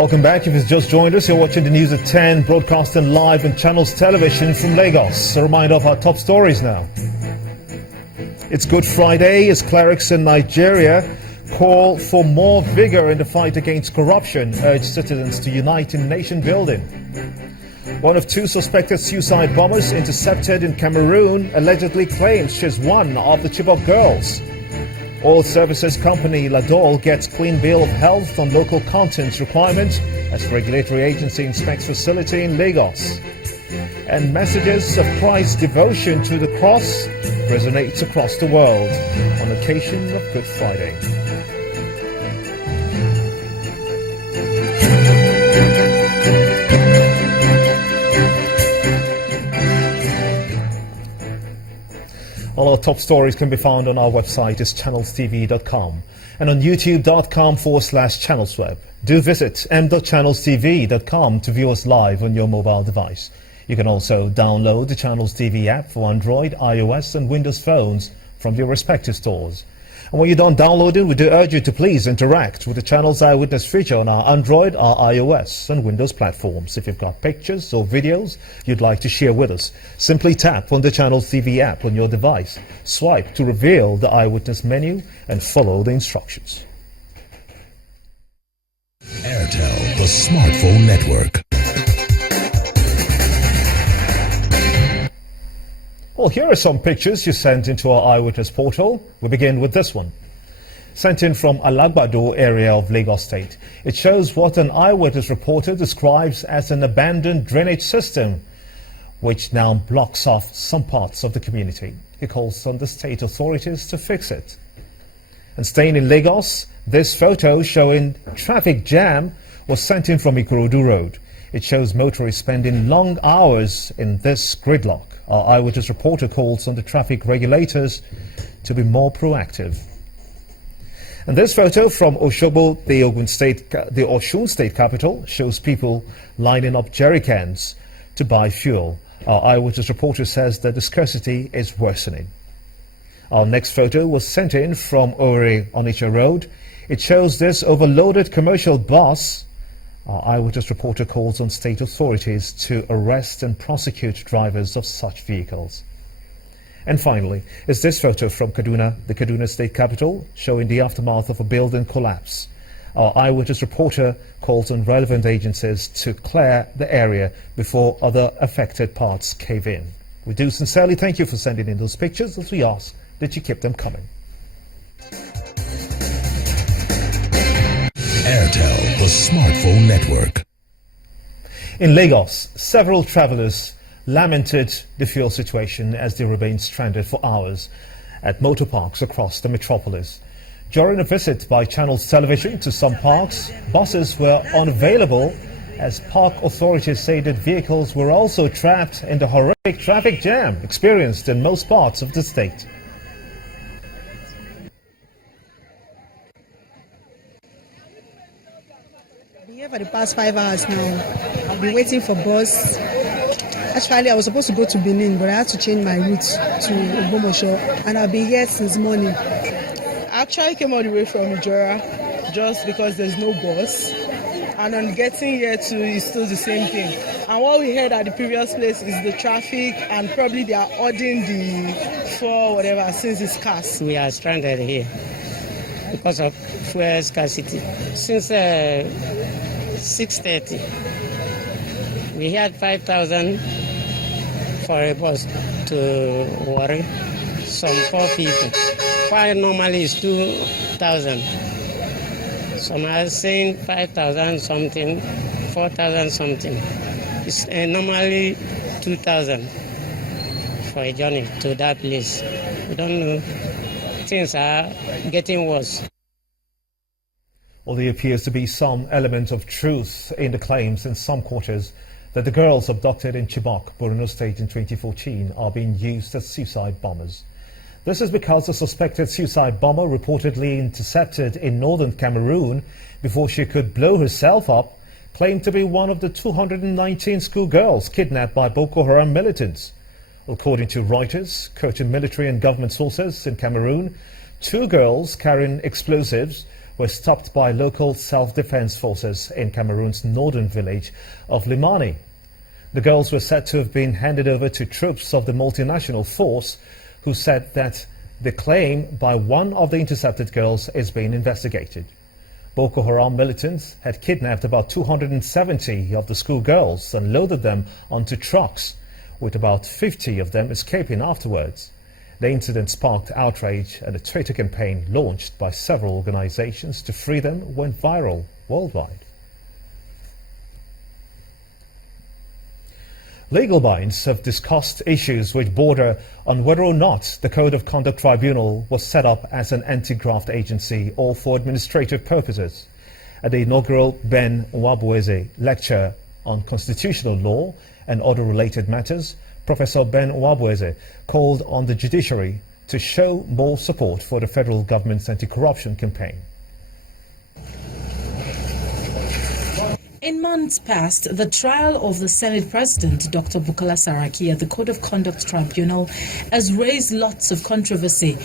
Welcome back. If you've just joined us, you're watching the news at 10, broadcasting live on Channels Television from Lagos. A reminder of our top stories now. It's Good Friday as clerics in Nigeria call for more vigor in the fight against corruption, urge citizens to unite in nation building. One of two suspected suicide bombers intercepted in Cameroon allegedly claims she's one of the Chibok girls. Oil services company Ladol gets clean bill of health on local content requirements as regulatory agency inspects facility in Lagos. And messages of Christ's devotion to the cross resonates across the world on occasion of Good Friday. All our top stories can be found on our website is channelstv.com and on youtube.com/channelsweb. Do visit m.channelstv.com to view us live on your mobile device. You can also download the Channels TV app for Android, iOS and Windows phones from your respective stores. And when you're done downloading, we do urge you to please interact with the Channels Eyewitness feature on our Android, our iOS and Windows platforms. If you've got pictures or videos you'd like to share with us, simply tap on the Channels TV app on your device, swipe to reveal the Eyewitness menu and follow the instructions. Airtel, the smartphone network. Well, here are some pictures you sent into our Eyewitness portal. We begin with this one. Sent in from Alagbado area of Lagos State. It shows what an Eyewitness reporter describes as an abandoned drainage system, which now blocks off some parts of the community. He calls on the state authorities to fix it. And staying in Lagos, this photo showing traffic jam was sent in from Ikorodu Road. It shows motorists spending long hours in this gridlock. Our Eyewitness reporter calls on the traffic regulators to be more proactive. And this photo from Osogbo, the Osun State capital, shows people lining up jerry cans to buy fuel. Our Eyewitness reporter says that the scarcity is worsening. Our next photo was sent in from Ore Onitsha Road. It shows this overloaded commercial bus. Our Eyewitness reporter calls on state authorities to arrest and prosecute drivers of such vehicles. And finally, is this photo from Kaduna, the Kaduna State capital, showing the aftermath of a building collapse. Our Eyewitness reporter calls on relevant agencies to clear the area before other affected parts cave in. We do sincerely thank you for sending in those pictures, as we ask that you keep them coming. Airtel, the smartphone network. In Lagos, several travelers lamented the fuel situation as they remained stranded for hours at motor parks across the metropolis. During a visit by Channels Television to some parks, buses were unavailable as park authorities say that vehicles were also trapped in the horrific traffic jam experienced in most parts of the state. For the past 5 hours now, I've been waiting for bus. Actually, I was supposed to go to Benin, but I had to change my route to Ogbomoso, and I've been here since morning. I actually came all the way from Ijora just because there's no bus, and on getting here too, it's still the same thing. And what we heard at the previous place is the traffic, and probably they are ordering the fuel, whatever, since it's scarce. We are stranded here because of fuel scarcity. Since 6:30, we had 5,000 for a bus to Warri, some 4 people. Why normally is 2,000. Some are saying 5,000 something, 4,000 something. It's normally 2,000 for a journey to that place. We don't know. Things are getting worse. Well, there appears to be some element of truth in the claims in some quarters that the girls abducted in Chibok, Borno State in 2014 are being used as suicide bombers. This is because a suspected suicide bomber reportedly intercepted in northern Cameroon before she could blow herself up, claimed to be one of the 219 schoolgirls kidnapped by Boko Haram militants. According to Reuters, quoting military and government sources in Cameroon, 2 girls carrying explosives were stopped by local self-defense forces in Cameroon's northern village of Limani. The girls were said to have been handed over to troops of the multinational force, who said that the claim by one of the intercepted girls is being investigated. Boko Haram militants had kidnapped about 270 of the schoolgirls and loaded them onto trucks, with about 50 of them escaping afterwards. The incident sparked outrage, and a Twitter campaign launched by several organizations to free them went viral worldwide. Legal minds have discussed issues which border on whether or not the Code of Conduct Tribunal was set up as an anti-graft agency or for administrative purposes. At the inaugural Ben Nwabweze lecture on constitutional law and other related matters, Professor Ben Nwabweze called on the judiciary to show more support for the federal government's anti-corruption campaign. In months past, the trial of the Senate President, Dr. Bukola Saraki, at the Code of Conduct Tribunal has raised lots of controversy,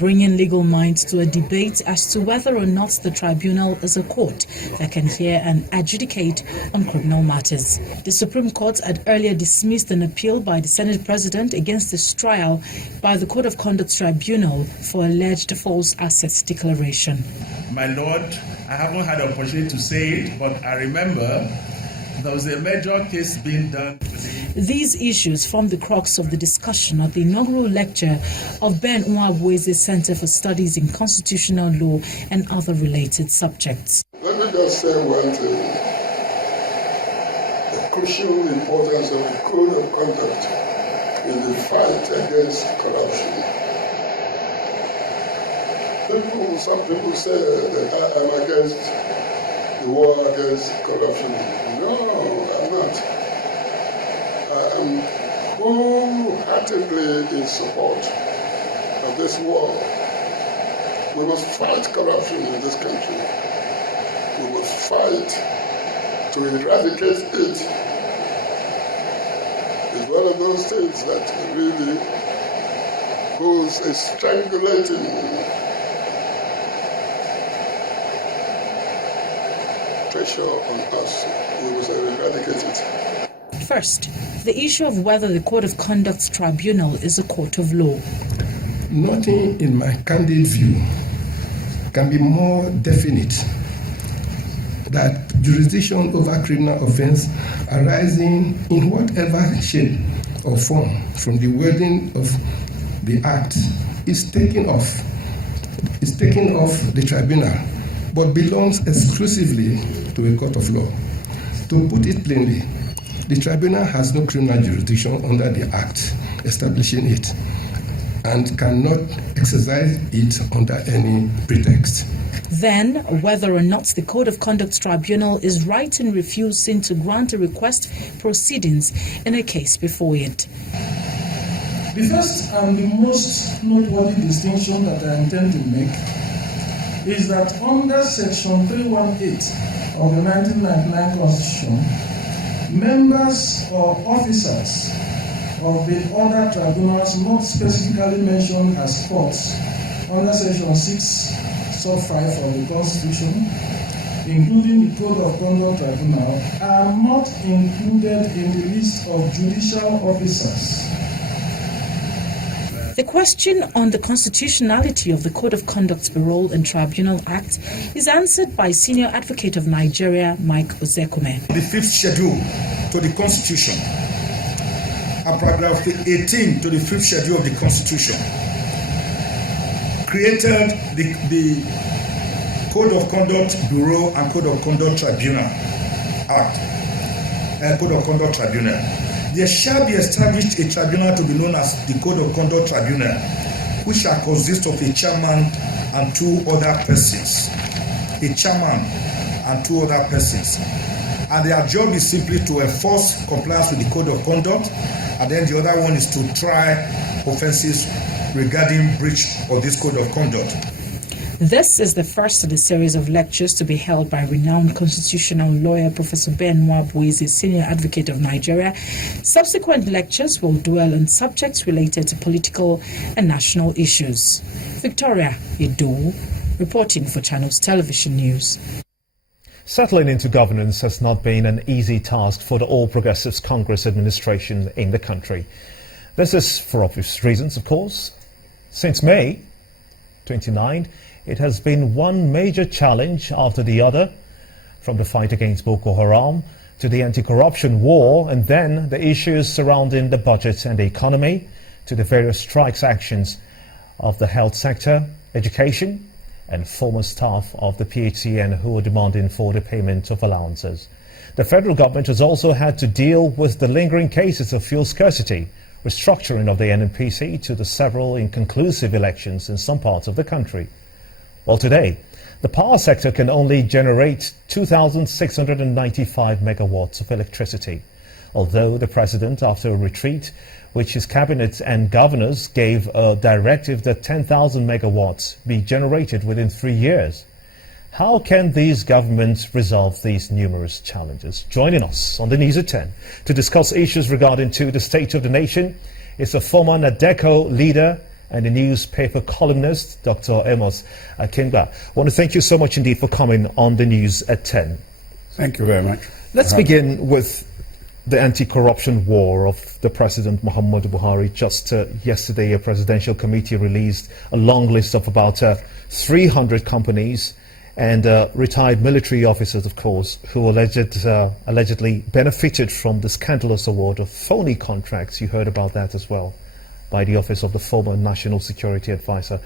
bringing legal minds to a debate as to whether or not the tribunal is a court that can hear and adjudicate on criminal matters. The Supreme Court had earlier dismissed an appeal by the Senate President against this trial by the Code of Conduct Tribunal for alleged false assets declaration. My Lord, I haven't had the opportunity to say it, but I remember there was a major case being done. These issues form the crux of the discussion at the inaugural lecture of Ben Nwabweze Center for Studies in Constitutional Law and other related subjects. Let me just say one thing. The crucial importance of the Code of Conduct in the fight against corruption. Some people say that I am against the war against corruption. No, I'm not. I am wholeheartedly in support of this war. We must fight corruption in this country. We must fight to eradicate it. It's one of those things that really goes a strangulating pressure on us. We must eradicate it. First, the issue of whether the Code of Conduct Tribunal is a court of law. Nothing in my candid view can be more definite that jurisdiction over criminal offense arising in whatever shape or form from the wording of the Act is taken off the tribunal, but belongs exclusively to a court of law. To put it plainly, the tribunal has no criminal jurisdiction under the Act establishing it and cannot exercise it under any pretext. Then, whether or not the Code of Conduct Tribunal is right in refusing to grant a request proceedings in a case before it. The first and the most noteworthy distinction that I intend to make is that under Section 318 of the 1999 Constitution, members or officers of the other tribunals not specifically mentioned as courts under Section 6, Sub 5 of the Constitution, including the Code of Conduct Tribunal, are not included in the list of judicial officers. The question on the constitutionality of the Code of Conduct Parole and Tribunal Act is answered by Senior Advocate of Nigeria, Mike Ozekume. The fifth schedule to the Constitution and paragraph 18 to the fifth schedule of the Constitution created the Code of Conduct Bureau and Code of Conduct Tribunal Act, Code of Conduct Tribunal. There shall be established a tribunal to be known as the Code of Conduct Tribunal, which shall consist of a chairman and two other persons. A chairman and two other persons. And their job is simply to enforce compliance with the Code of Conduct, and then the other one is to try offences regarding breach of this Code of Conduct. This is the first of the series of lectures to be held by renowned constitutional lawyer Professor Ben Nwabweze, Senior Advocate of Nigeria. Subsequent lectures will dwell on subjects related to political and national issues. Victoria Ido, reporting for Channels Television News. Settling into governance has not been an easy task for the All Progressives Congress administration in the country. This is for obvious reasons, of course. Since May 29, it has been one major challenge after the other, from the fight against Boko Haram to the anti-corruption war, and then the issues surrounding the budget and the economy, to the various strikes actions of the health sector, education, and former staff of the PHCN who are demanding for the payment of allowances. The federal government has also had to deal with the lingering cases of fuel scarcity, restructuring of the NNPC to the several inconclusive elections in some parts of the country. Well, today, the power sector can only generate 2,695 megawatts of electricity, although the president, after a retreat, which his cabinet and governors gave a directive that 10,000 megawatts be generated within 3 years. How can these governments resolve these numerous challenges? Joining us on the News at 10 to discuss issues regarding to the state of the nation is a former NADECO leader and a newspaper columnist, Dr. Amos Akingba. I want to thank you so much indeed for coming on the News at 10. Thank you very much. Let's begin with the anti-corruption war of the President Muhammadu Buhari. Just yesterday, a presidential committee released a long list of about 300 companies and retired military officers, of course, who allegedly benefited from the scandalous award of phony contracts. You heard about that as well, by the office of the former National Security Advisor.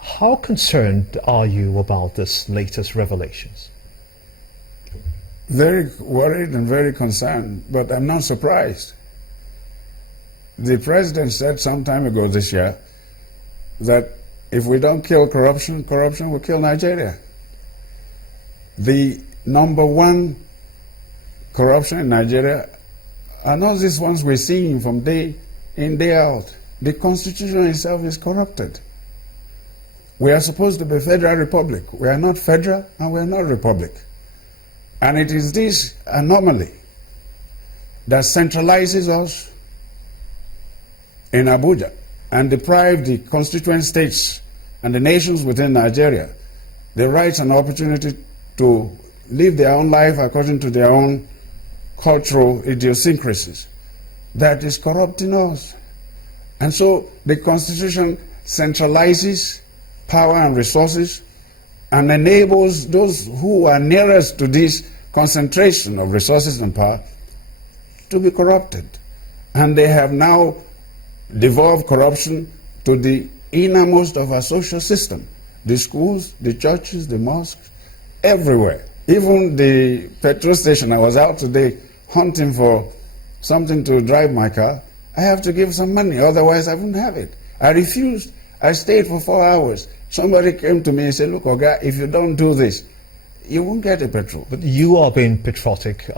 How concerned are you about this latest revelations? Very worried and very concerned, but I'm not surprised. The president said some time ago this year that if we don't kill corruption, corruption will kill Nigeria. The number one corruption in Nigeria are not these ones we're seeing from day in, day out. The constitution itself is corrupted. We are supposed to be a federal republic. We are not federal and we are not republic. And it is this anomaly that centralizes us in Abuja and deprives the constituent states and the nations within Nigeria the rights and opportunity to live their own life according to their own cultural idiosyncrasies. That is corrupting us. And so the Constitution centralizes power and resources and enables those who are nearest to this concentration of resources and power to be corrupted. And they have now devolved corruption to the innermost of our social system. The schools, the churches, the mosques, everywhere. Even the petrol station, I was out today hunting for something to drive my car. I have to give some money, otherwise I wouldn't have it. I refused. I stayed for 4 hours. Somebody came to me and said, look, Oga, if you don't do this, you won't get a petrol. But you are being patriotic,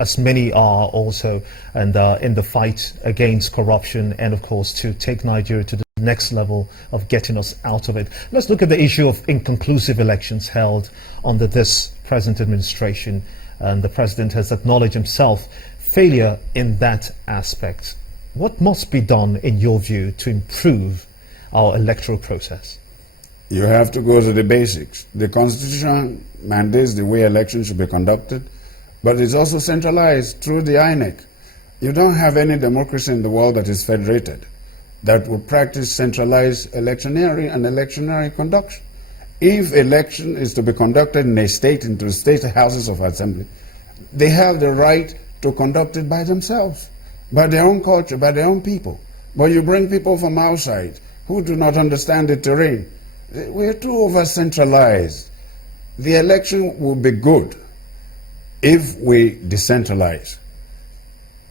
as many are also, and in the fight against corruption and, of course, to take Nigeria to the next level of getting us out of it. Let's look at the issue of inconclusive elections held under this present administration. And the president has acknowledged himself failure in that aspect. What must be done, in your view, to improve our electoral process? You have to go to the basics. The Constitution mandates the way elections should be conducted, but it's also centralized through the INEC. You don't have any democracy in the world that is federated, that will practice centralized electioneering and electioneering conduction. If election is to be conducted in a state, into the state houses of assembly, they have the right to conduct it by themselves, by their own culture, by their own people. But you bring people from outside who do not understand the terrain. We're too over-centralized. The election will be good if we decentralize.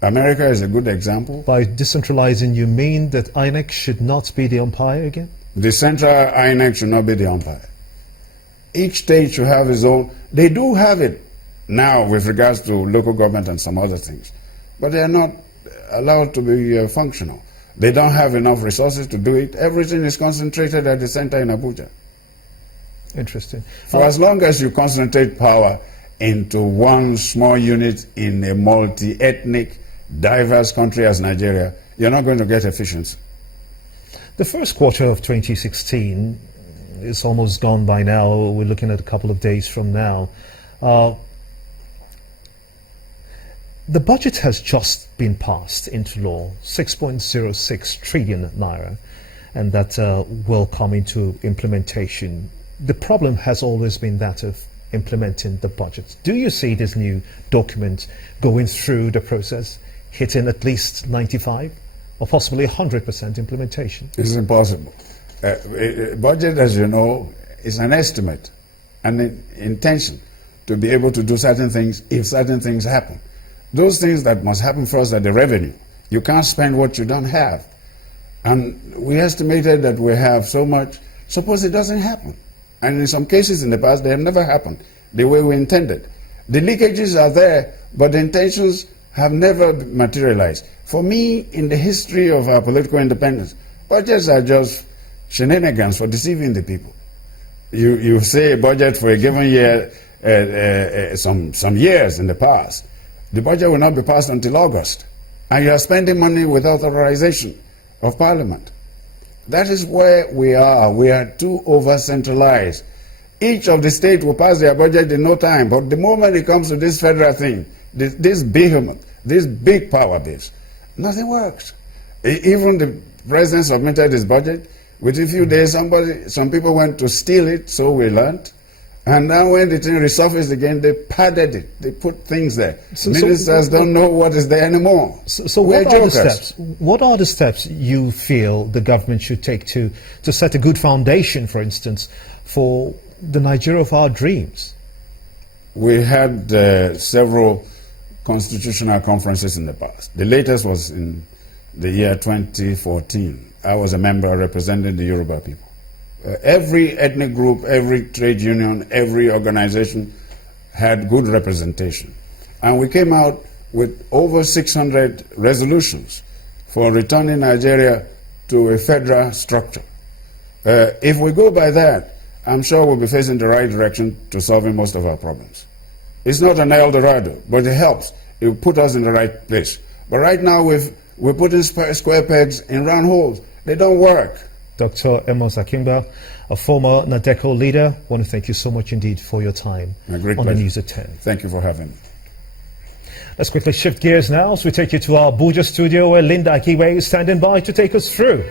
America is a good example. By decentralizing, you mean that INEC should not be the umpire again? The central INEC should not be the umpire. Each state should have its own. They do have it now with regards to local government and some other things, but they are not allowed to be functional. They don't have enough resources to do it. Everything is concentrated at the center in Abuja. Interesting. For as long as you concentrate power into one small unit in a multi-ethnic, diverse country as Nigeria, you're not going to get efficiency. The first quarter of 2016 is almost gone by now. We're looking at a couple of days from now. The budget has just been passed into law, 6.06 trillion naira, and that will come into implementation. The problem has always been that of implementing the budget. Do you see this new document going through the process, hitting at least 95 or possibly 100% implementation? It's impossible. Budget, as you know, is an estimate, an intention to be able to do certain things if certain things happen. Those things that must happen first are the revenue. You can't spend what you don't have. And we estimated that we have so much. Suppose it doesn't happen. And in some cases in the past, they have never happened the way we intended. The leakages are there, but the intentions have never materialized. For me, in the history of our political independence, budgets are just shenanigans for deceiving the people. You say a budget for a given year, some years in the past. The budget will not be passed until August. And you are spending money without authorization of Parliament. That is where we are. We are too over-centralized. Each of the states will pass their budget in no time. But the moment it comes to this federal thing, this behemoth, this big power base, nothing works. Even the president submitted his budget. Within a few days, some people went to steal it, so we learned. And now when the thing resurfaced again, they padded it. They put things there. Ministers don't know what is there anymore. So what are the steps? What are the steps you feel the government should take to set a good foundation, for instance, for the Nigeria of our dreams? We had several constitutional conferences in the past. The latest was in the year 2014. I was a member representing the Yoruba people. Every ethnic group, every trade union, every organization had good representation. And we came out with over 600 resolutions for returning Nigeria to a federal structure. If we go by that, I'm sure we'll be facing the right direction to solving most of our problems. It's not an El Dorado, but it helps. It will put us in the right place. But right now, we're putting square pegs in round holes. They don't work. Dr. Amos Akimba, a former NADECO leader, I want to thank you so much indeed for your time on the News at 10. Thank you for having me. Let's quickly shift gears now as we take you to our Abuja studio where Linda Akiwe is standing by to take us through